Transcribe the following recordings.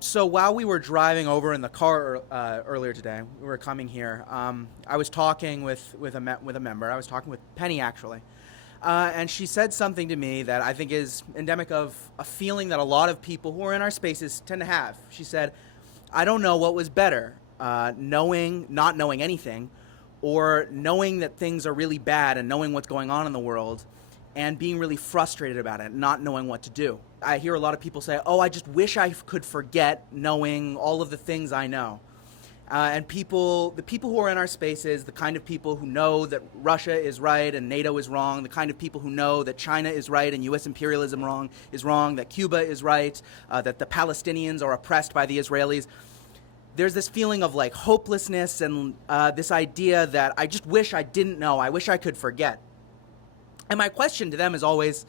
So while we were driving over in the car earlier today, we were coming here. I was talking with a member. I was talking with Penny actually, and she said something to me that I think is endemic of a feeling that a lot of people who are in our spaces tend to have. She said, "I don't know what was better, knowing not knowing anything, or knowing that things are really bad and knowing what's going on in the world." And being really frustrated about it, not knowing what to do. I hear a lot of people say, "Oh, I just wish I could forget knowing all of the things I know." The people who are in our spaces, the kind of people who know that Russia is right and NATO is wrong, the kind of people who know that China is right and U.S. imperialism is wrong, that Cuba is right, that the Palestinians are oppressed by the Israelis. There's this feeling of like hopelessness and this idea that I just wish I didn't know. I wish I could forget. And my question to them is always,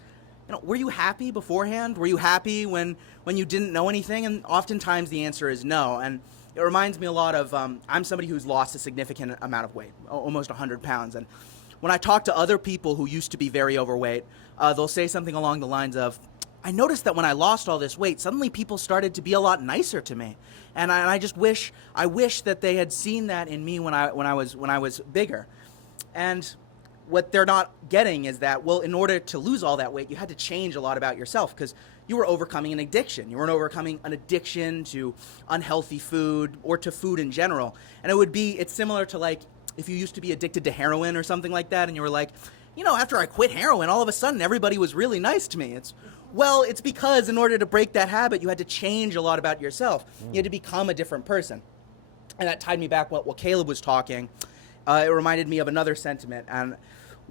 were you happy beforehand? Were you happy when you didn't know anything? And oftentimes the answer is no. And it reminds me a lot of, I'm somebody who's lost a significant amount of weight, almost 100 pounds. And when I talk to other people who used to be very overweight, they'll say something along the lines of, "I noticed that when I lost all this weight, suddenly people started to be a lot nicer to me. And I just wish that they had seen that in me when I was bigger." And what they're not getting is that, well, in order to lose all that weight, you had to change a lot about yourself because you were overcoming an addiction. You weren't overcoming an addiction to unhealthy food or to food in general. And it's similar to like if you used to be addicted to heroin or something like that and you were like, after I quit heroin, all of a sudden everybody was really nice to me. It's because in order to break that habit, you had to change a lot about yourself. You had to become a different person. And that tied me back while Caleb was talking. It reminded me of another sentiment. And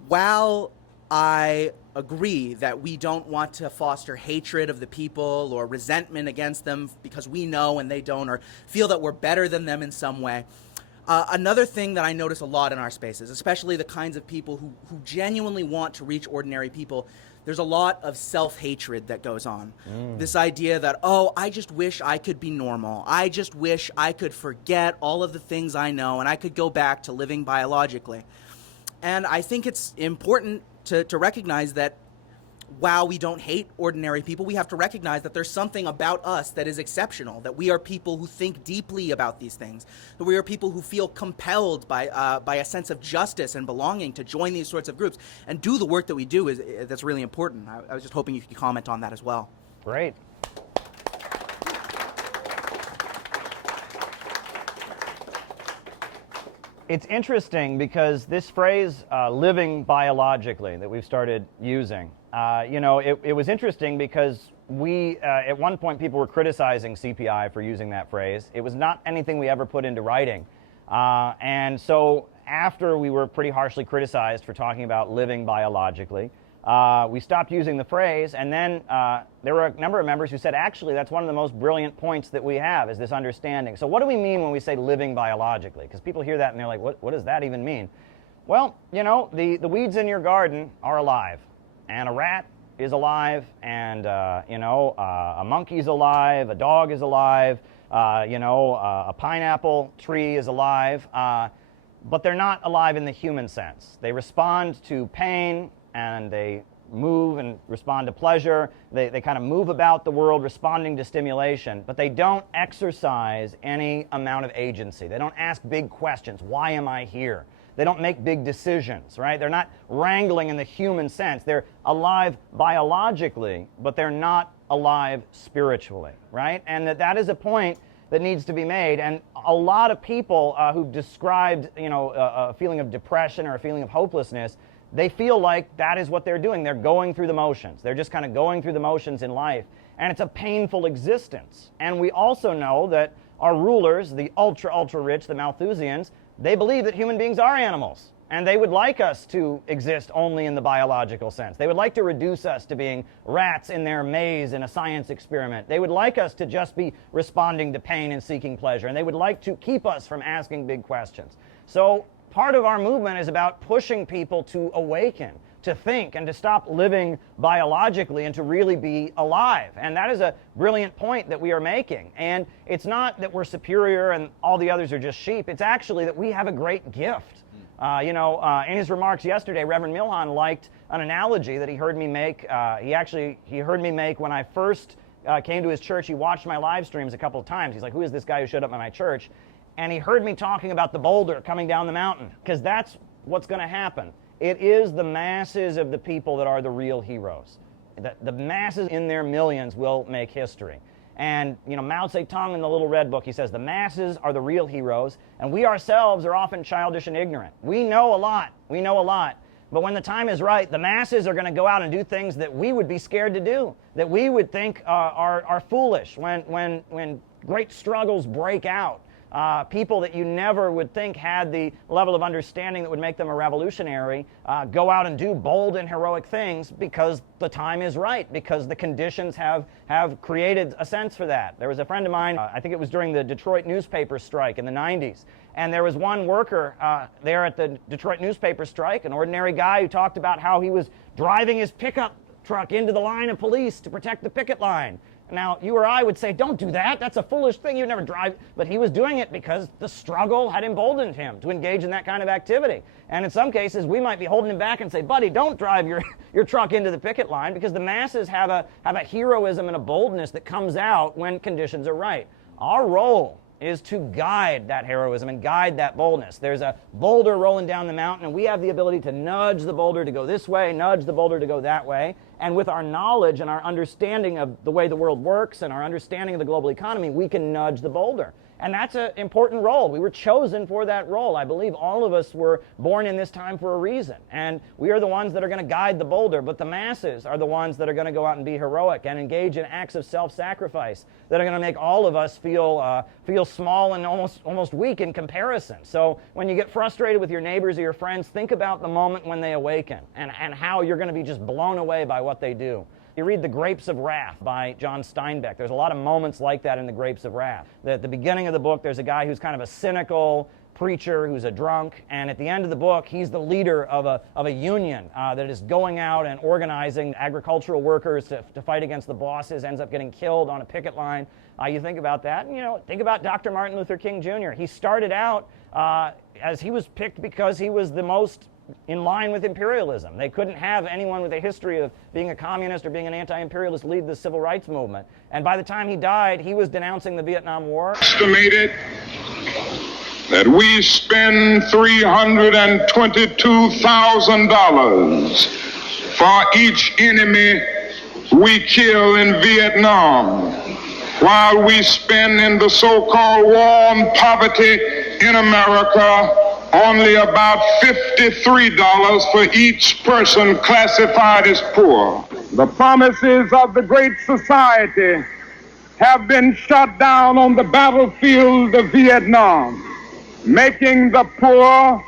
while I agree that we don't want to foster hatred of the people or resentment against them because we know and they don't, or feel that we're better than them in some way, another thing that I notice a lot in our spaces, especially the kinds of people who genuinely want to reach ordinary people, there's a lot of self-hatred that goes on. This idea that, oh, I just wish I could be normal. I just wish I could forget all of the things I know and I could go back to living biologically. And I think it's important to recognize that while we don't hate ordinary people, we have to recognize that there's something about us that is exceptional, that we are people who think deeply about these things, that we are people who feel compelled by a sense of justice and belonging to join these sorts of groups and do the work that we do. That's really important. I was just hoping you could comment on that as well. Great. It's interesting because this phrase, living biologically, that we've started using, it was interesting because at one point people were criticizing CPI for using that phrase. It was not anything we ever put into writing. And so after we were pretty harshly criticized for talking about living biologically, we stopped using the phrase, and then there were a number of members who said, actually, that's one of the most brilliant points that we have, is this understanding. So what do we mean when we say living biologically? Because people hear that and they're like, what does that even mean? Well, the weeds in your garden are alive, and a rat is alive, and a monkey's alive, a dog is alive, a pineapple tree is alive, but they're not alive in the human sense. They respond to pain, and they move and respond to pleasure. They kind of move about the world responding to stimulation, but they don't exercise any amount of agency. They don't ask big questions. Why am I here? They don't make big decisions, right? They're not wrangling in the human sense. They're alive biologically, but they're not alive spiritually, right? And that is a point that needs to be made. And a lot of people who've described, a feeling of depression or a feeling of hopelessness, they feel like that is what they're doing. They're going through the motions. They're just kind of going through the motions in life. And it's a painful existence. And we also know that our rulers, the ultra rich, the Malthusians, they believe that human beings are animals. And they would like us to exist only in the biological sense. They would like to reduce us to being rats in their maze in a science experiment. They would like us to just be responding to pain and seeking pleasure. And they would like to keep us from asking big questions. So part of our movement is about pushing people to awaken, to think, and to stop living biologically and to really be alive. And that is a brilliant point that we are making. And it's not that we're superior and all the others are just sheep. It's actually that we have a great gift. In his remarks yesterday, Reverend Milhan liked an analogy that he heard me make. He heard me make when I first came to his church. He watched my live streams a couple of times. He's like, who is this guy who showed up at my church? And he heard me talking about the boulder coming down the mountain, because that's what's going to happen. It is the masses of the people that are the real heroes. The masses in their millions will make history. And, you know, Mao Zedong in the Little Red Book, he says the masses are the real heroes, and we ourselves are often childish and ignorant. We know a lot. We know a lot. But when the time is right, the masses are going to go out and do things that we would be scared to do, that we would think are foolish. When great struggles break out, people that you never would think had the level of understanding that would make them a revolutionary go out and do bold and heroic things because the time is right, because the conditions have created a sense for that. There was a friend of mine, I think it was during the Detroit newspaper strike in the 90s, and there was one worker there at the Detroit newspaper strike, an ordinary guy who talked about how he was driving his pickup truck into the line of police to protect the picket line. Now, you or I would say, don't do that. That's a foolish thing. You'd never drive. But he was doing it because the struggle had emboldened him to engage in that kind of activity. And in some cases, we might be holding him back and say, buddy, don't drive your truck into the picket line, because the masses have a heroism and a boldness that comes out when conditions are right. Our role is to guide that heroism and guide that boldness. There's a boulder rolling down the mountain, and we have the ability to nudge the boulder to go this way, nudge the boulder to go that way. And with our knowledge and our understanding of the way the world works and our understanding of the global economy, we can nudge the boulder. And that's an important role. We were chosen for that role. I believe all of us were born in this time for a reason. And we are the ones that are going to guide the boulder, but the masses are the ones that are going to go out and be heroic and engage in acts of self-sacrifice that are going to make all of us feel small and almost weak in comparison. So when you get frustrated with your neighbors or your friends, think about the moment when they awaken and how you're going to be just blown away by what they do. You read The Grapes of Wrath by John Steinbeck. There's a lot of moments like that in The Grapes of Wrath. At the beginning of the book, there's a guy who's kind of a cynical preacher who's a drunk, and at the end of the book, he's the leader of a union that is going out and organizing agricultural workers to fight against the bosses, ends up getting killed on a picket line. You think about that, and, you know, think about Dr. Martin Luther King Jr. He started out as he was picked because he was the most in line with imperialism. They couldn't have anyone with a history of being a communist or being an anti-imperialist lead the civil rights movement. And by the time he died, he was denouncing the Vietnam War. Estimated that we spend $322,000 for each enemy we kill in Vietnam, while we spend in the so-called war on poverty in America only about $53 for each person classified as poor. The promises of the Great Society have been shot down on the battlefield of Vietnam, making the poor,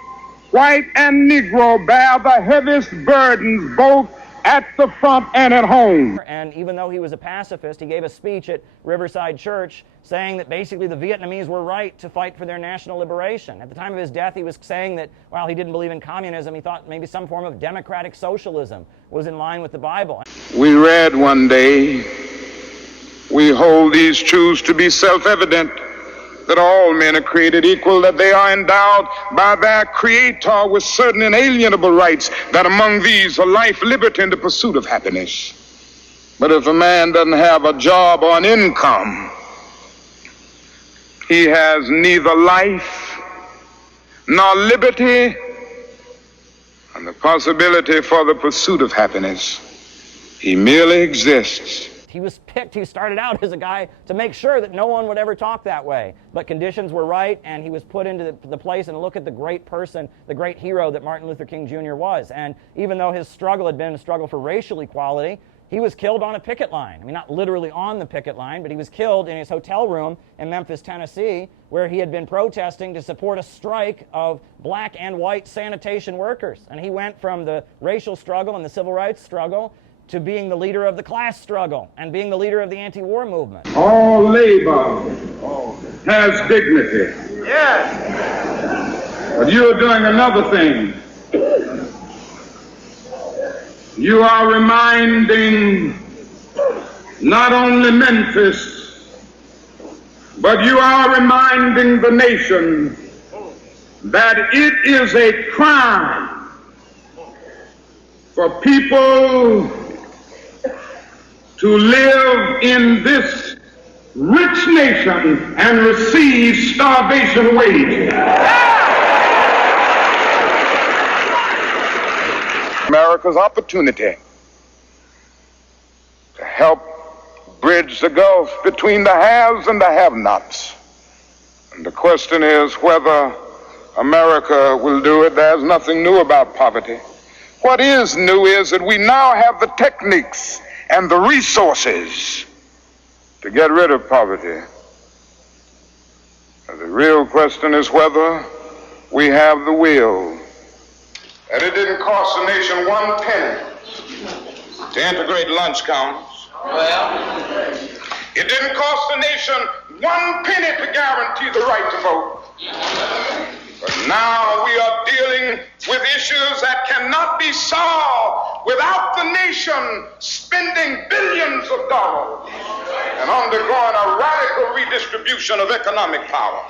white and Negro, bear the heaviest burdens both at the front and at home. And even though he was a pacifist, he gave a speech at Riverside Church saying that basically the Vietnamese were right to fight for their national liberation. At the time of his death, he was saying that while he didn't believe in communism, he thought maybe some form of democratic socialism was in line with the Bible. We read one day, we hold these truths to be self-evident, that all men are created equal, that they are endowed by their Creator with certain inalienable rights, that among these are life, liberty, and the pursuit of happiness. But if a man doesn't have a job or an income, he has neither life nor liberty and the possibility for the pursuit of happiness. He merely exists. He was picked, he started out as a guy to make sure that no one would ever talk that way. But conditions were right, and he was put into the place, and look at the great person, the great hero that Martin Luther King Jr. was. And even though his struggle had been a struggle for racial equality, he was killed on a picket line. I mean, not literally on the picket line, but he was killed in his hotel room in Memphis, Tennessee, where he had been protesting to support a strike of black and white sanitation workers. And he went from the racial struggle and the civil rights struggle to being the leader of the class struggle and being the leader of the anti-war movement. All labor has dignity. Yes. But you are doing another thing. You are reminding not only Memphis, but you are reminding the nation that it is a crime for people to live in this rich nation and receive starvation wages. America's opportunity to help bridge the gulf between the haves and the have-nots. And the question is whether America will do it. There's nothing new about poverty. What is new is that we now have the techniques and the resources to get rid of poverty. And the real question is whether we have the will. And it didn't cost the nation 1 penny to integrate lunch counters. It didn't cost the nation 1 penny to guarantee the right to vote. But now we are dealing with issues that cannot be solved without the nation spending billions of dollars and undergoing a radical redistribution of economic power.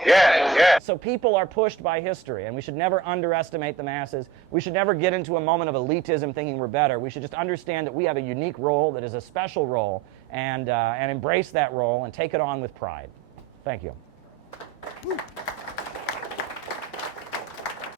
So people are pushed by history, and we should never underestimate the masses. We should never get into a moment of elitism thinking we're better. We should just understand that we have a unique role that is a special role, and embrace that role and take it on with pride. Thank you.